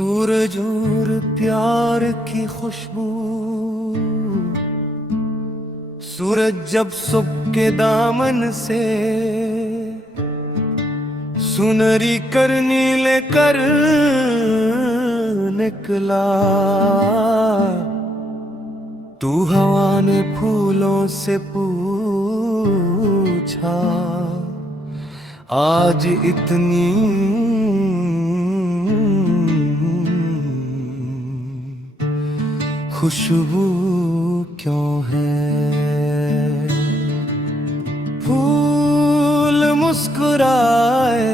सूरज और प्यार की खुशबू, सूरज जब सबके दामन से सुनरी करनी लेकर निकला, तू हवा ने फूलों से पूछा, आज इतनी खुशबू क्यों है। फूल मुस्कुराए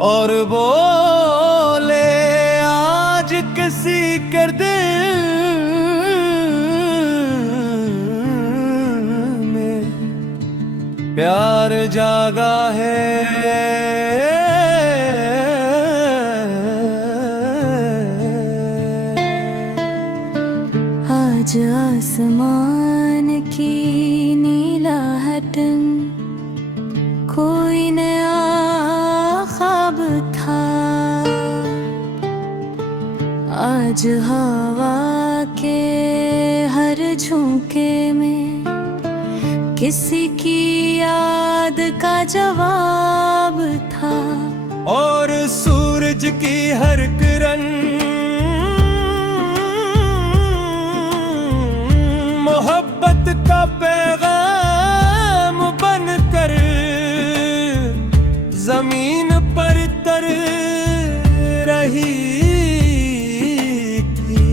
और बोले, आज किसी के दिल में प्यार जागा है। आज आसमान की नीलाहटन कोई नया ख्वाब था। आज हवा के हर झोंके में किसी की याद का जवाब था। और सूरज की हर किरण मोहब्बत का पैगाम बनकर जमीन पर तर रही थी।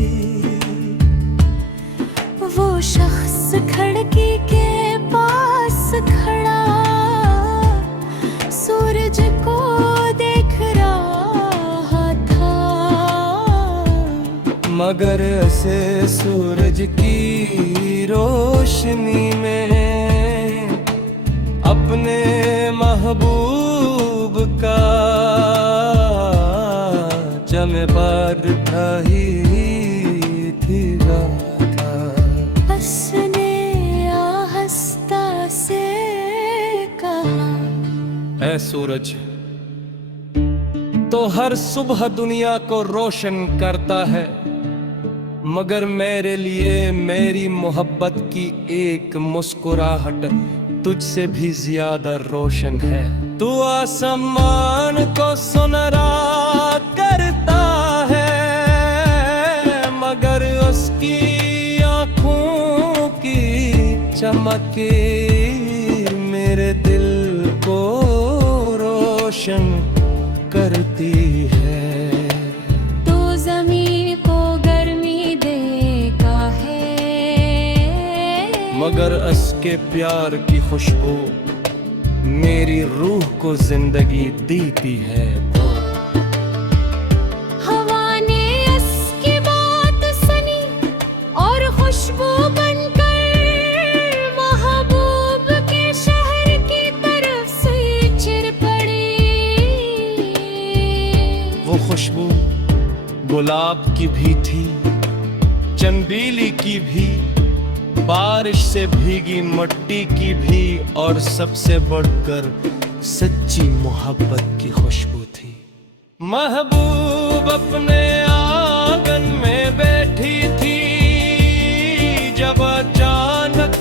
वो शख्स खिड़की के पास खड़ा सूरज को देख रहा था, मगर ऐसे सूरज की रोशनी में अपने महबूब का जमे बार था ही था। उसने आहिस्ता से कहा, ऐ सूरज, तो हर सुबह दुनिया को रोशन करता है, मगर मेरे लिए मेरी मोहब्बत की एक मुस्कुराहट तुझसे भी ज्यादा रोशन है। तू आसमान को सुनहरा करता है, मगर उसकी आँखों की चमक मेरे दिल को रोशन करती है। तो जमीन को गर्मी देता है, मगर उसके प्यार की खुशबू मेरी रूह को जिंदगी देती है। हवा ने उसकी बात सुनी और खुशबू बनकर महबूब के शहर की तरफ से चिर पड़ी। वो खुशबू गुलाब की भी थी, चंबेली की भी, बारिश से भीगी मिट्टी की भी, और सबसे बढ़कर सच्ची मोहब्बत की खुशबू थी। महबूब अपने आंगन में बैठी थी, जब अचानक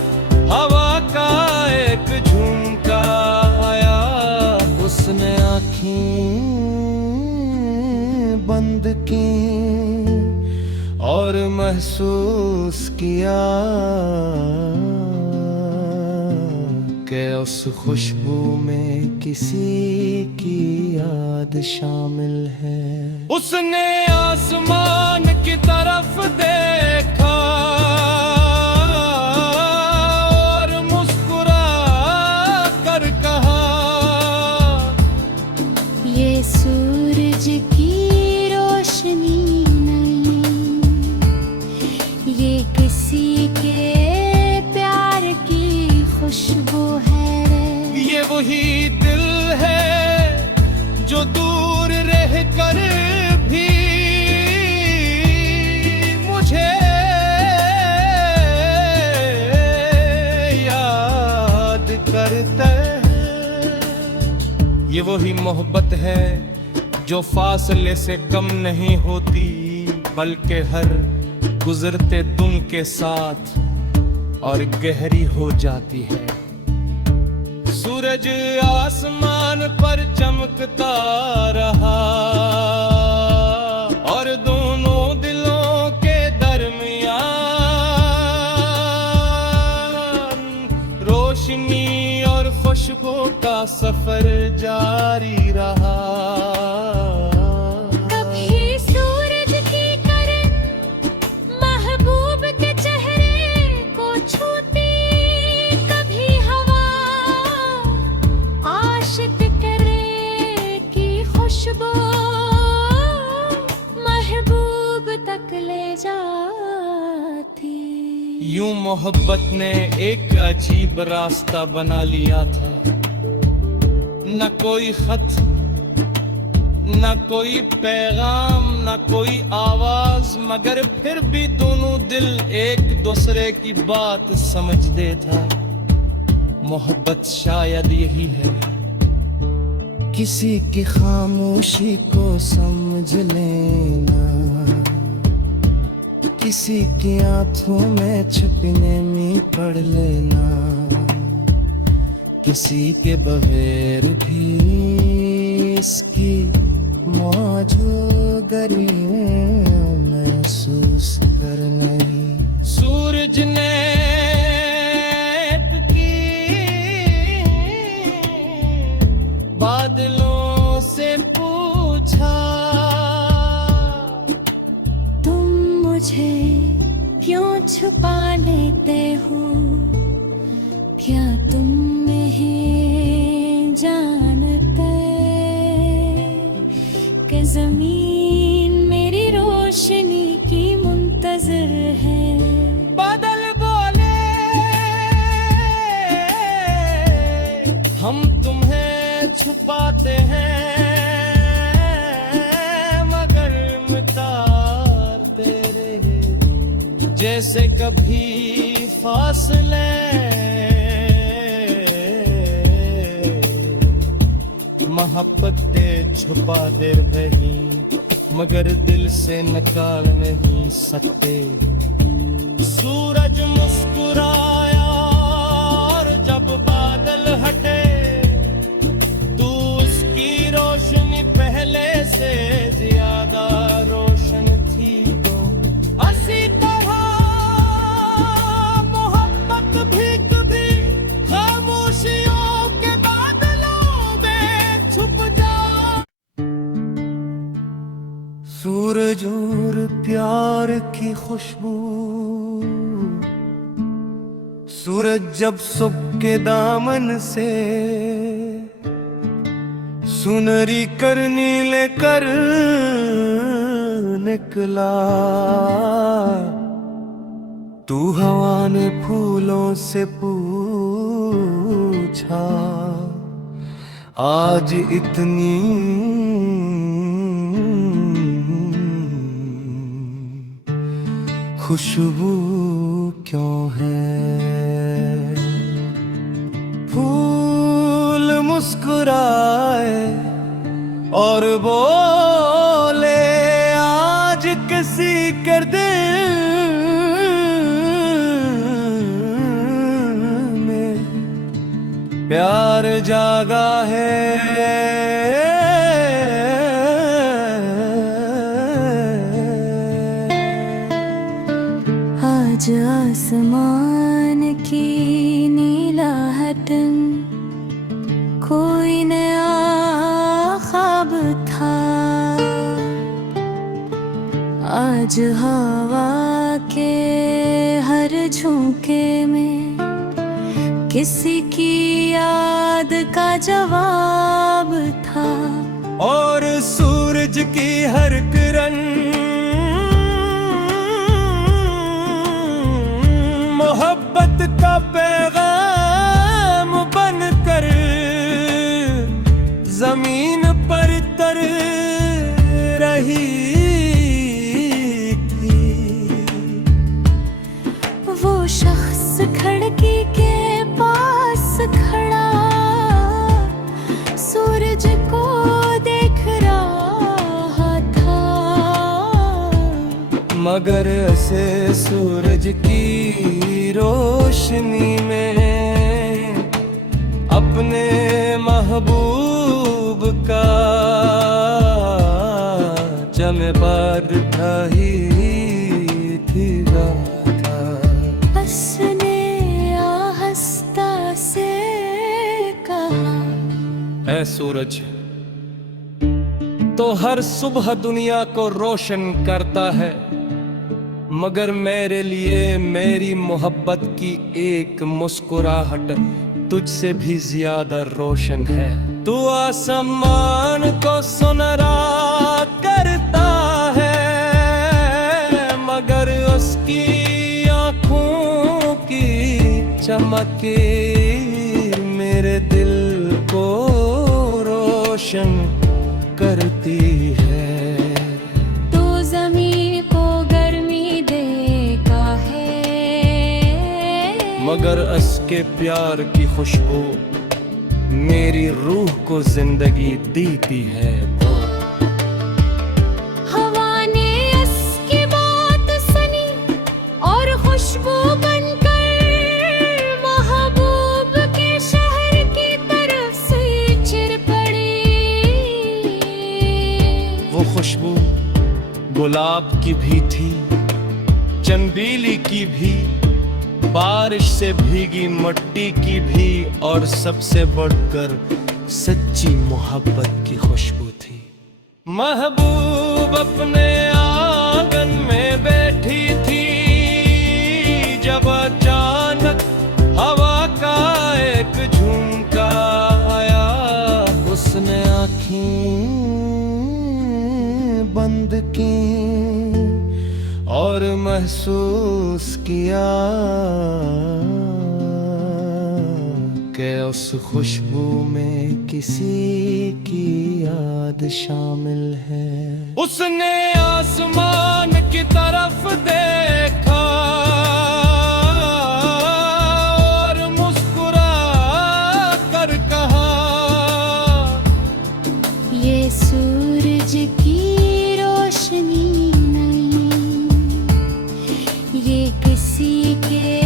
हवा का एक झुमका आया। उसने आँखें बंद की और महसूस किया कि उस खुशबू में किसी की याद शामिल है। उसने आसमान की तरफ देखा और मुस्कुरा कर कहा, ये सूरज की रोशनी नहीं, ये किसी के प्यार की खुशबू है। ये वही दिल है जो दूर रह कर भी मुझे याद करता है। ये वही मोहब्बत है जो फासले से कम नहीं होती, बल्कि हर गुजरते दिन के साथ और गहरी हो जाती है। सूरज आसमान पर चमकता रहा और दोनों दिलों के दरमियान रोशनी और खुशबू का सफर जारी रहा। कभी सूरज की किरण महबूब के चेहरे को छूती, कभी हवा आशिक करे की खुशबू महबूब तक ले जाती। यूं मोहब्बत ने एक अजीब रास्ता बना लिया था। न कोई खत, न कोई पैगाम, न कोई आवाज, मगर फिर भी दोनों दिल एक दूसरे की बात समझते था। मोहब्बत शायद यही है, किसी की खामोशी को समझ लेना, किसी की आंखों में छुपने में पढ़ लेना, किसी के बगैर भी इसकी मौजूदगी महसूस करना। सूरज ने की बादलों से पूछा, तुम मुझे क्यों छुपा लेते हो, क्या तुम नहीं जानते कि जमीन मेरी रोशनी की मुंतजर है। बादल बोले, हम तुम्हें छुपाते हैं, मगर मिटाते रहे जैसे कभी फासले। मोहब्बत दे छुपा दे रही, मगर दिल से निकाल नहीं सकते। सूरज मुस्कुराया और जब बादल हटे, तू उसकी रोशनी पहले से ज्यादा रोशन थी। तो इसी तरह मोहब्बत भी कभी खामोशियों के बादलों में छुप जा। सूरज और प्यार की खुशबू, सूरज जब सुबह के दामन से सुनहरी करनी लेकर निकला, तू हवा ने फूलों से पूछा, आज इतनी खुशबू क्यों है। फूल मुस्कुराए और बोले, आज किसी कर दिल में प्यार जागा है। आज आसमान की नीलाहटन कोई नया ख्वाब था। आज हवा के हर झोंके में किसी की याद का जवाब था। और सूरज की हर किरण मोहब्बत का पैगाम बनकर जमीन पर तर रही थी। वो शख्स खिड़की के पास खड़ा सूरज को देख रहा मगर ऐसे सूरज की रोशनी में अपने महबूब का चमे पर ढही थी गाथा। उसने आहिस्ता से कहा, ऐ सूरज तो हर सुबह दुनिया को रोशन करता है, मगर मेरे लिए मेरी मोहब्बत की एक मुस्कुराहट तुझसे भी ज्यादा रोशन है। तू आसमान को सुनहरा करता है, मगर उसकी आँखों की चमक मेरे दिल को रोशन करती है। तू ज़मीन को गर्मी देता है, मगर उसके प्यार की खुशबू मेरी रूह को जिंदगी देती है। हवा ने उसकी बात सुनी और खुशबू बनकर महबूब के शहर की तरफ से चिर पड़ी। वो खुशबू गुलाब की भी थी, चंबेली की भी, बारिश से भीगी मिट्टी की भी, और सबसे बढ़कर सच्ची मोहब्बत की खुशबू थी। महबूब अपने आंगन में बैठी थी, जब अचानक हवा का एक झुमका आया। उसने आँखें बंद की और महसूस किया कि उस खुशबू में किसी की याद शामिल है। उसने आसमान की तरफ देखा और मुस्कुरा कर कहा, ये सूरज की रोशनी ये किसी के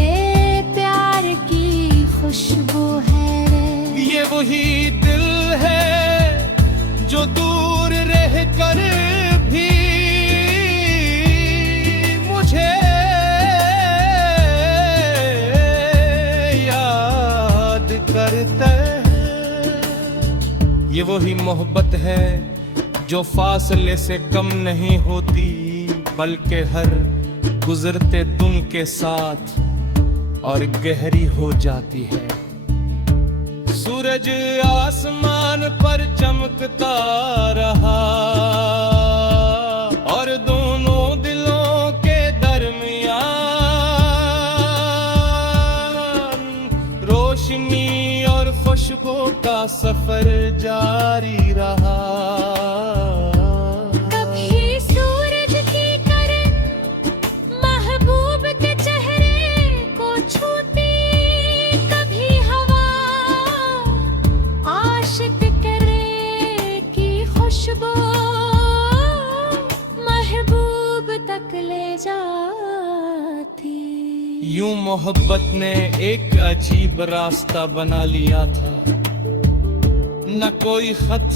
प्यार की खुशबू है। ये वही दिल है जो दूर रहकर भी मुझे याद करता है। ये वही मोहब्बत है जो फासले से कम नहीं होती, बल्कि हर गुजरते दिन के साथ और गहरी हो जाती है। सूरज आसमान पर चमकता रहा और दोनों दिलों के दरमियान रोशनी और खुशबू का सफर जारी रहा। यूं मोहब्बत ने एक अजीब रास्ता बना लिया था, न कोई खत,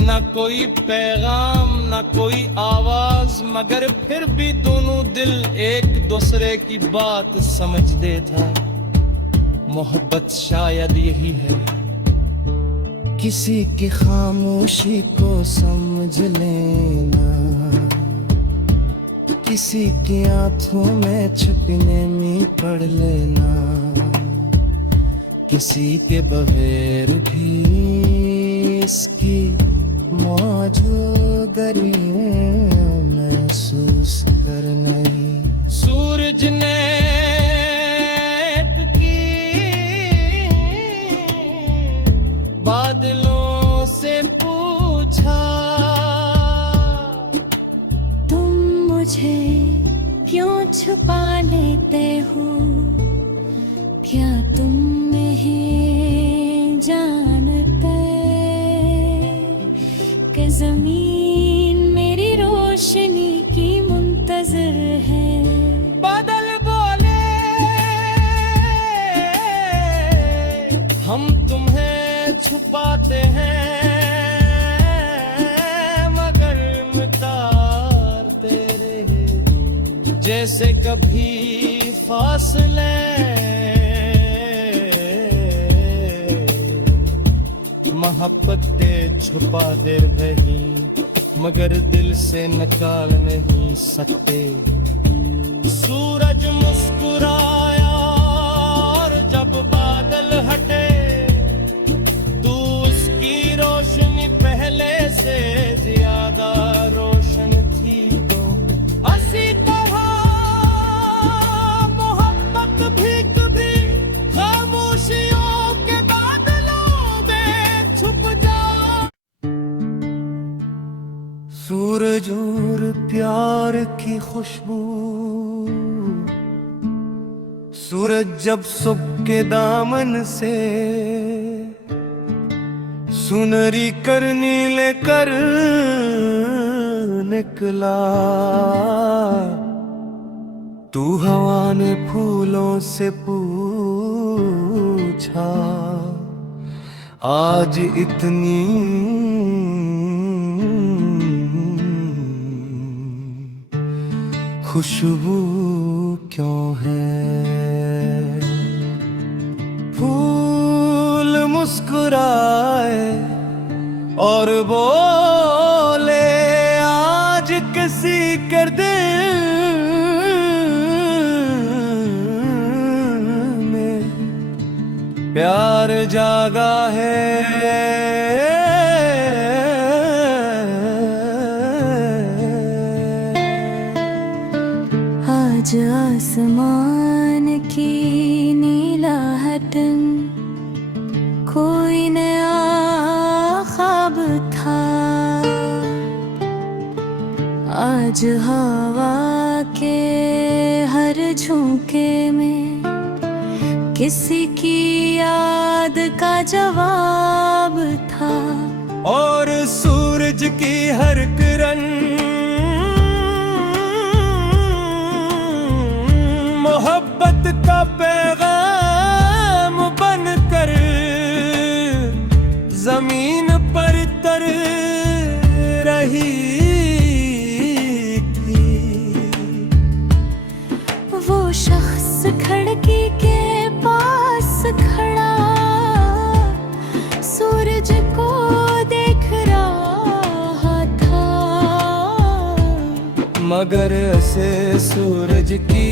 न कोई पैगाम, न कोई आवाज, मगर फिर भी दोनों दिल एक दूसरे की बात समझते था। मोहब्बत शायद यही है, किसी की खामोशी को समझ लेना, किसी की आंखों में छुपने में पड़ लेना, किसी के बगैर भी इसकी मौजूदगी महसूस करना। सूरज ने बादलों से पूछा, तुम मुझे क्यों छुपा लेते हो, क्या तुम नहीं जानते कि जमीन मेरी रोशनी की छुपाते हैं मगर मिटाते रहे, जैसे कभी फासले मोहब्बत दे छुपा दे रही, मगर दिल से निकाल नहीं सकते। सूरज मुस्कुराया और जब बादल हटे, तू उसकी रोशनी पहले से ज्यादा रोशन थी। तो असी तरह मोहब्बत भी कभी खामोशियों के बादलों में छुप जा। सूरज और प्यार की खुशबू, सूरज जब सुख के दामन से सुनरी करनी लेकर निकला, तू हवा ने फूलों से पूछा, आज इतनी खुशबू क्यों है। फूल मुस्कुराए और बोले, आज किसी कर दिल में प्यार जागा है। आज आसमान की नीलाहटन कोई नया ख्वाब था। आज हवा के हर झोंके में किसी की याद का जवाब था। और सूरज की हर किरण मोहब्बत का पैगाम बनकर जमीन पर तर रही थी। वो शख्स खिड़की के पास खड़ा सूरज को देख रहा था, मगर ऐसे सूरज की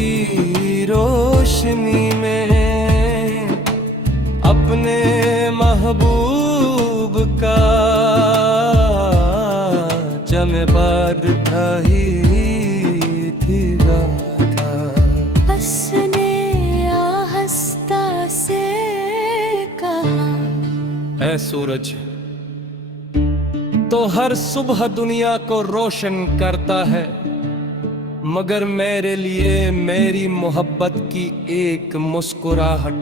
रोशनी में अपने महबूब का जमे बाद था ही थी गाथा। उसने आहिस्ता से कहा, ऐ सूरज, तो हर सुबह दुनिया को रोशन करता है, मगर मेरे लिए मेरी मोहब्बत की एक मुस्कुराहट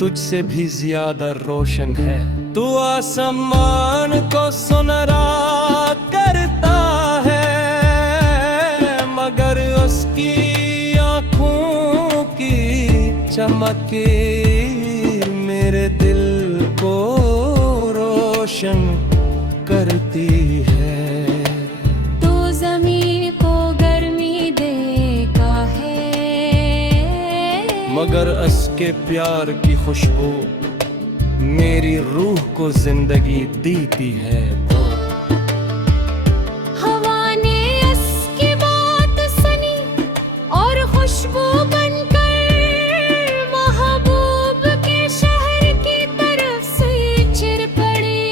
तुझसे भी ज्यादा रोशन है। तू आसमान को सुनहरा करता है, मगर उसकी आँखों की चमक मेरे दिल को रोशन करती है। तो जमीन को गर्मी देगा है, मगर उसके प्यार की खुशबू मेरी रूह को जिंदगी देती है। हवा ने उसकी बात सुनी और खुशबू बनकर महबूब के शहर की तरफ से चिर पड़ी।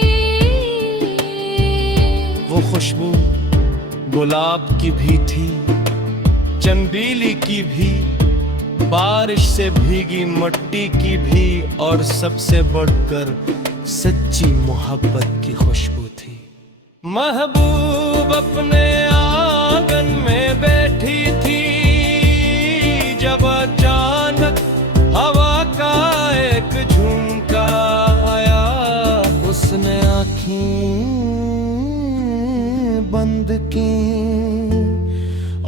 वो खुशबू गुलाब की भी थी, चंदेली की भी, बारिश से भीगी मिट्टी की भी, और सबसे बढ़कर सच्ची मोहब्बत की खुशबू थी। महबूब अपने आंगन में बैठी थी, जब अचानक हवा का एक झुमका आया। उसने आँखें बंद की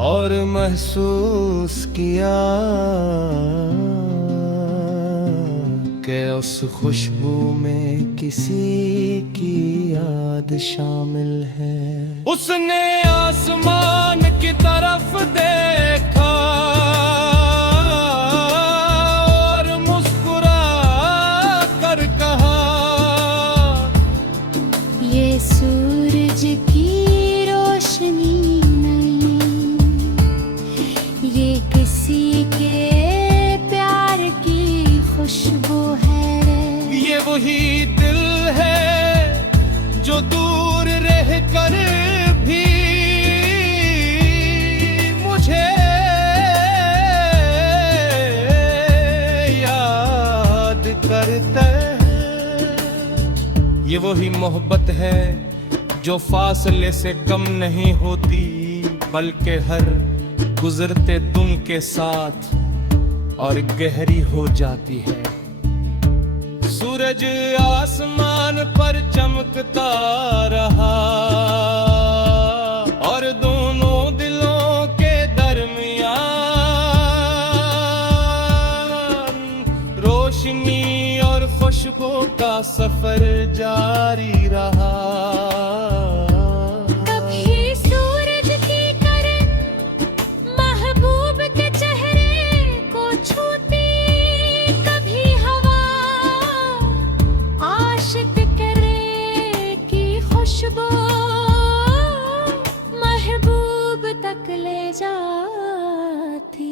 और महसूस किया कि उस खुशबू में किसी की याद शामिल है। उसने आसमान की तरफ देखा और मुस्कुरा कर कहा, ये सूरज की रोशनी नहीं, ये किसी के प्यार की खुशबू है। ये वही दिल है जो दूर रह कर भी मुझे याद करता है। ये वही मोहब्बत है जो फासले से कम नहीं होती, बल्कि हर गुजरते दिन के साथ और गहरी हो जाती है। सूरज आसमान पर चमकता रहा और दोनों दिलों के दरमियान रोशनी और खुशबू का सफर जारी रहा। कभी सूरज की किरण महबूब के चेहरे को छूती, कभी हवा आशिक करे की खुशबू महबूब तक ले जाती।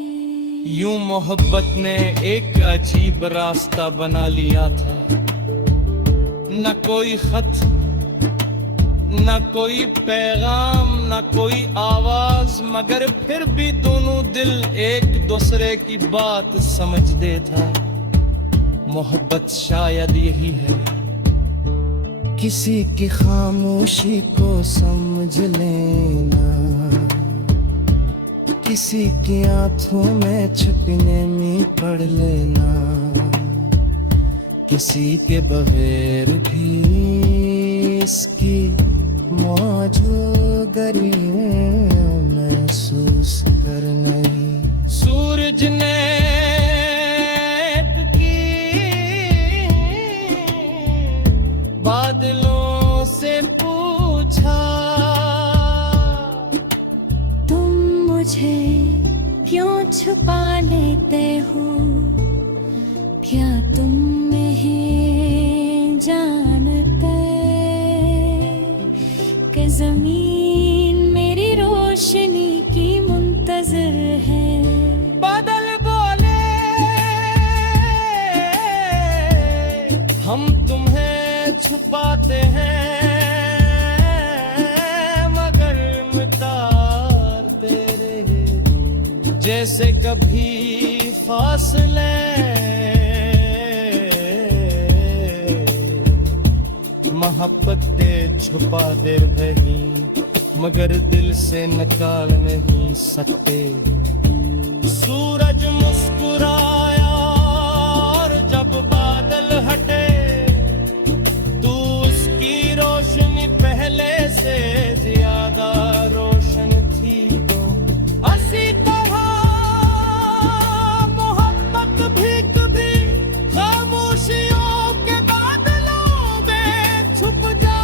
यूं मोहब्बत ने एक अजीब रास्ता बना लिया था। न कोई खत, न कोई पैगाम, न कोई आवाज, मगर फिर भी दोनों दिल एक दूसरे की बात समझते था। मोहब्बत शायद यही है, किसी की खामोशी को समझ लेना, किसी की आंखों में छुपने में पढ़ लेना, किसी के बगैर भी इसकी मौजूदगी महसूस करना। सूरज ने बादलों से पूछा, तुम मुझे क्यों छुपा लेते हो, क्या तुम नहीं जानते कि जमीन मेरी रोशनी की मुंतजर है। बादल बोले, हम तुम्हें छुपाते हैं मगर मिटाते रहे, जैसे कभी फासले मोहब्बत दे छुपा दे रही, मगर दिल से निकाल नहीं सकते। सूरज मुस्कुराया और जब बादल हटे तो उसकी रोशनी पहले से ज्यादा रोशन थी। तो इसी तरह मोहब्बत भी कभी खामोशियों के बादलों में छुप जा।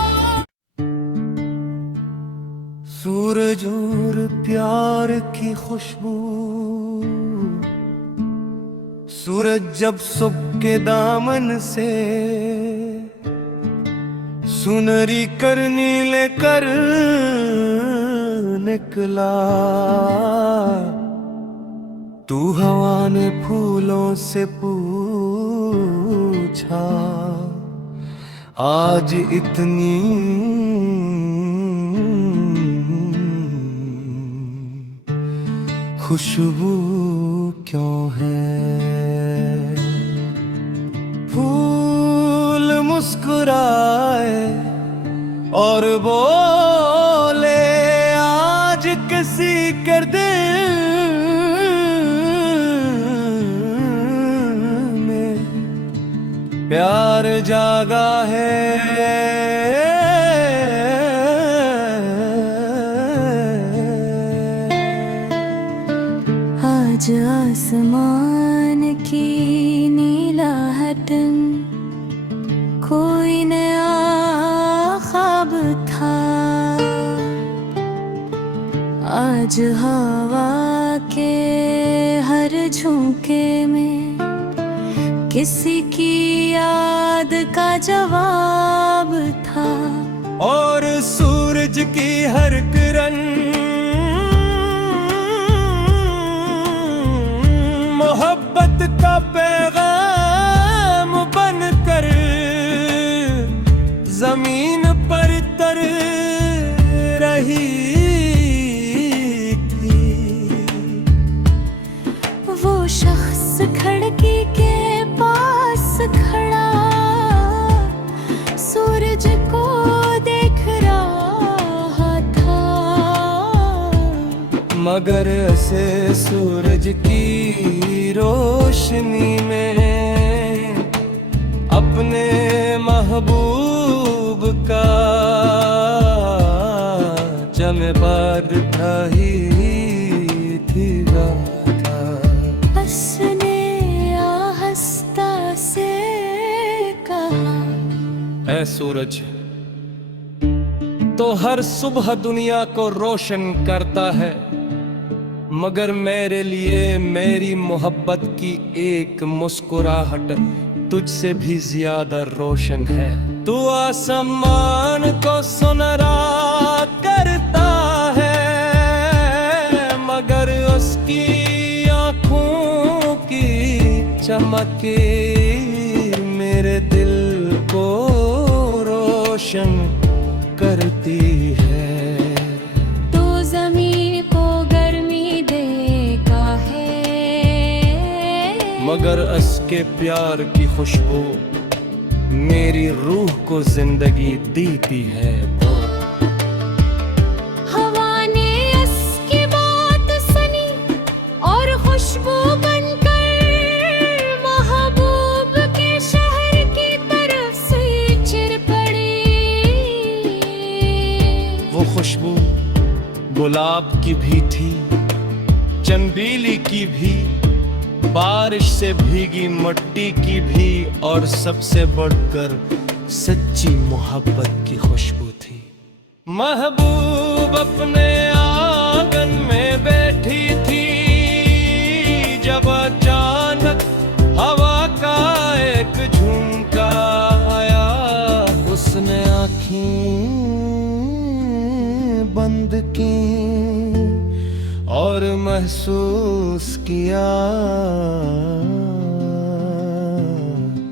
सूरज और प्यार की खुशबू, सूरज जब सुबह के दामन से सुनहरी करनी लेकर निकला, तू हवा ने फूलों से पूछा, आज इतनी खुशबू क्यों है। फूल मुस्कुराए और बोले, आज किसी कर दिल में प्यार जागा है। आज आसमान की नीला हटन आज हवा के हर झोंके में किसी की याद का जवाब था। और सूरज की हर किरण मोहब्बत का पैगाम बनकर जमीन पर तर रही थी। वो शख्स खिड़की के पास खड़ा सूरज को देख रहा था, मगर ऐसे सूरज की रोशनी में अपने महबूब का जमे बाद ढाही थी गाथा। उसने आहिस्ता से कहा, ऐ सूरज, तो हर सुबह दुनिया को रोशन करता है, मगर मेरे लिए मेरी मोहब्बत की एक मुस्कुराहट तुझसे भी ज्यादा रोशन है। तू आसमान को सुनहरा करता है, मगर उसकी आँखों की चमक मेरे दिल को रोशन करती है। तू जमीन को गर्मी देता है, मगर उसके प्यार की खुशबू मेरी रूह को जिंदगी देती है। हवा ने उसकी बात सुनी और खुशबू बनकर महबूब के शहर की तरफ से चिर पड़ी। वो खुशबू गुलाब की भी थी, चंबेली की भी, बारिश से भीगी मिट्टी की भी, और सबसे बढ़कर सच्ची मोहब्बत की खुशबू थी। महबूब अपने आंगन में बैठी थी जब अचानक हवा का एक झोंका आया। उसने आँखें बंद की और महसूस किया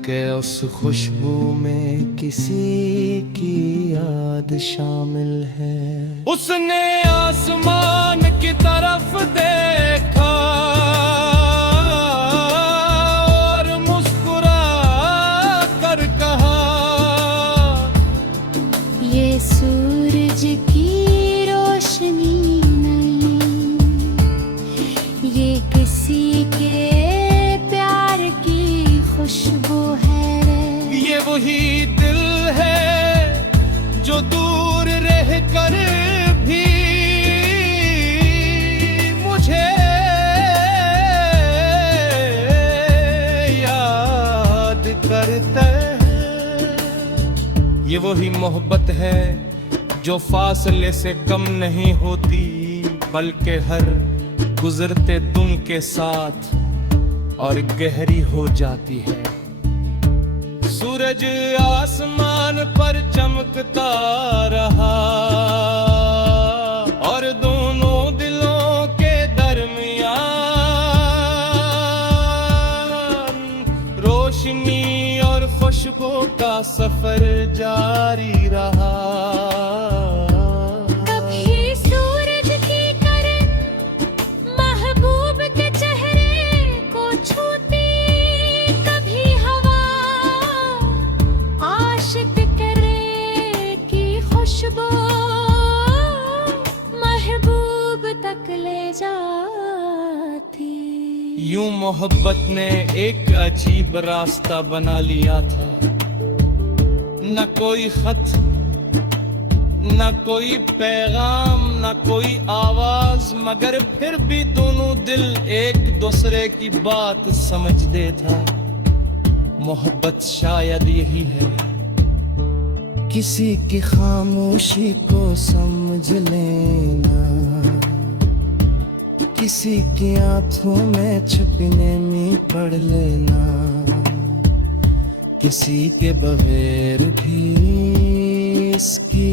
कि उस खुशबू में किसी की याद शामिल है। उसने आसमान की तरफ देखा और मुस्कुरा कर कहा, ये सूरज की रोशनी नहीं, ये किसी के प्यार की खुशबू है रे। ये वही दिल है जो दूर रह कर भी मुझे याद करता है। ये वही मोहब्बत है जो फासले से कम नहीं होती, बल्कि हर गुजरते दिन के साथ और गहरी हो जाती है। सूरज आसमान पर चमकता रहा और दोनों दिलों के दरमियान रोशनी और खुशबू का सफर जारी रहा। कभी सूरज की किरण महबूब के चेहरे को छूती, कभी हवा आशिक करे की खुशबू महबूब तक ले जाती। यूं मोहब्बत ने एक अजीब रास्ता बना लिया था। न कोई खत, न कोई पैगाम, न कोई आवाज, मगर फिर भी दोनों दिल एक दूसरे की बात समझते था। मोहब्बत शायद यही है, किसी की खामोशी को समझ लेना। किसी की आंखों में छुपने में पड़ लेना, किसी के बगैर भी इसकी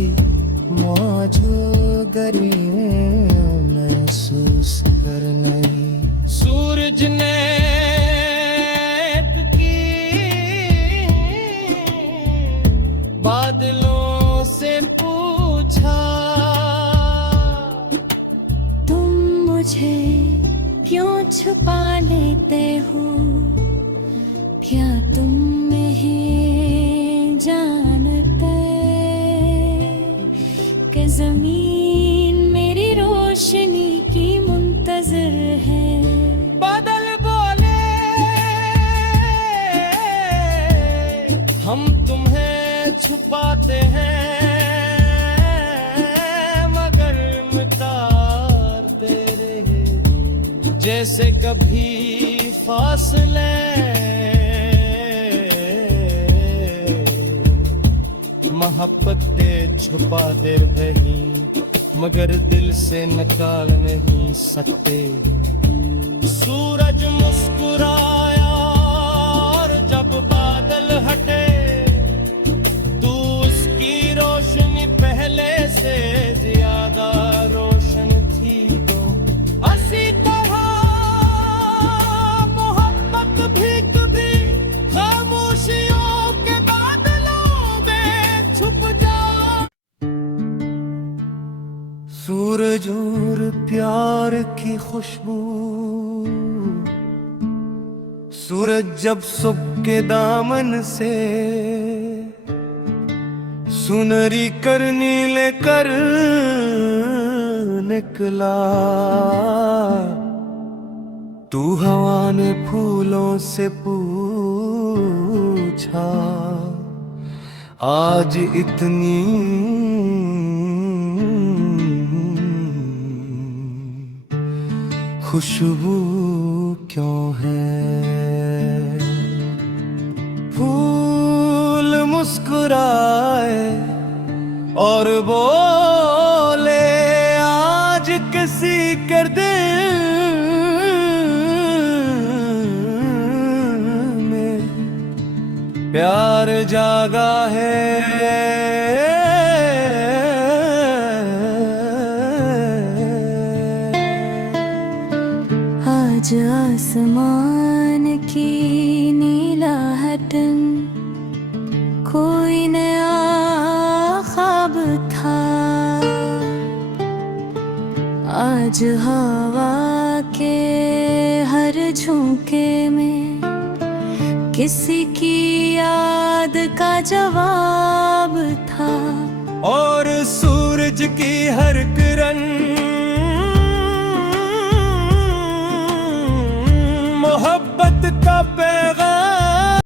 मौजूदगी महसूस करना। सूरज ने की बादलों से पूछा, तुम मुझे क्यों छुपा लेते हो, क्या तुम नहीं जानते कि जमीन मेरी रोशनी की मुंतजर है। बादल बोले हम तुम्हें छुपाते हैं, मगर मिटाते रहे जैसे कभी फासले। मोहब्बत के छुपा दे रही मगर दिल से निकाल नहीं सकते। सूरज मुस्कुराया और जब बादल हटे, तू उसकी रोशनी पहले से ज्यादा रोशन थी। तो इसी तरह मोहब्बत भी कभी खामोशियों के बादलों में छुप जा। सूरज और प्यार की खुशबू, सूरज जब सुख के दामन से सुनहरी करनी लेकर निकला, तू हवा ने फूलों से पूछा, आज इतनी खुशबू क्यों है। फूल मुस्कुराए और बोले आज किसी कर दिल में प्यार जागा है। आज आसमान की नीलाहटन कोई नया ख्वाब था, आज हवा के हर झोंके में किसी की याद का जवाब था। और सूरज की हर किरण मोहब्बत का